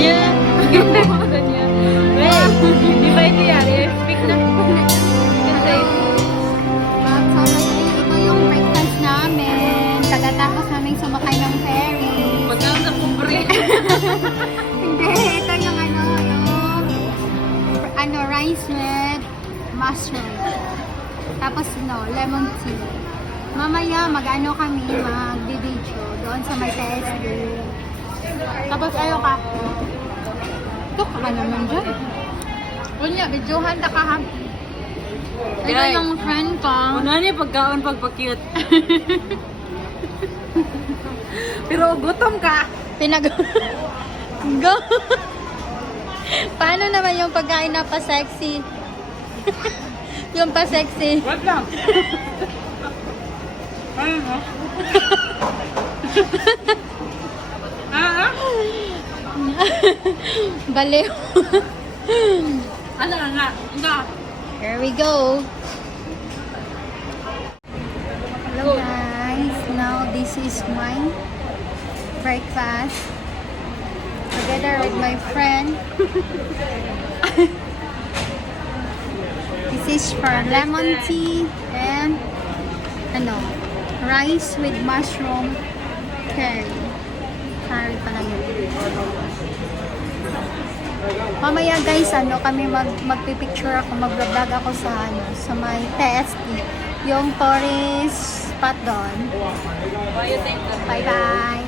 Yeah. Ganyan. Wait, di ba ito yan? Speak na. Kasi, Ito yung breakfast namin. Pagkatapos namin sumakay ng ferry. pagkaan sa pobre. Hindi, ito yung rice with mushroom. Tapos lemon tea. Mamaya mag-ano kami, mag-video doon sa may TSD. Tapos ka. Ito ka naman dyan. Kunya, videohan na ka ha. Ito Guys. yung friend ko. Una niya pagkaon pagpakute. Pero gutom ka. Go! Paano naman yung pagkain na pa-sexy? Yung pa-sexy. Wag lang. Ano mo? Baliw. Ano nga? Nga. Here we go. Hello guys. Now this is my breakfast. Together with my friend. This is for lemon tea and rice with mushroom curry. Curry pala yun. Mamaya guys, kami magpipicture ako, mag-vlog ako sa may TST. Yung tourist spot doon. What do you think? Bye bye.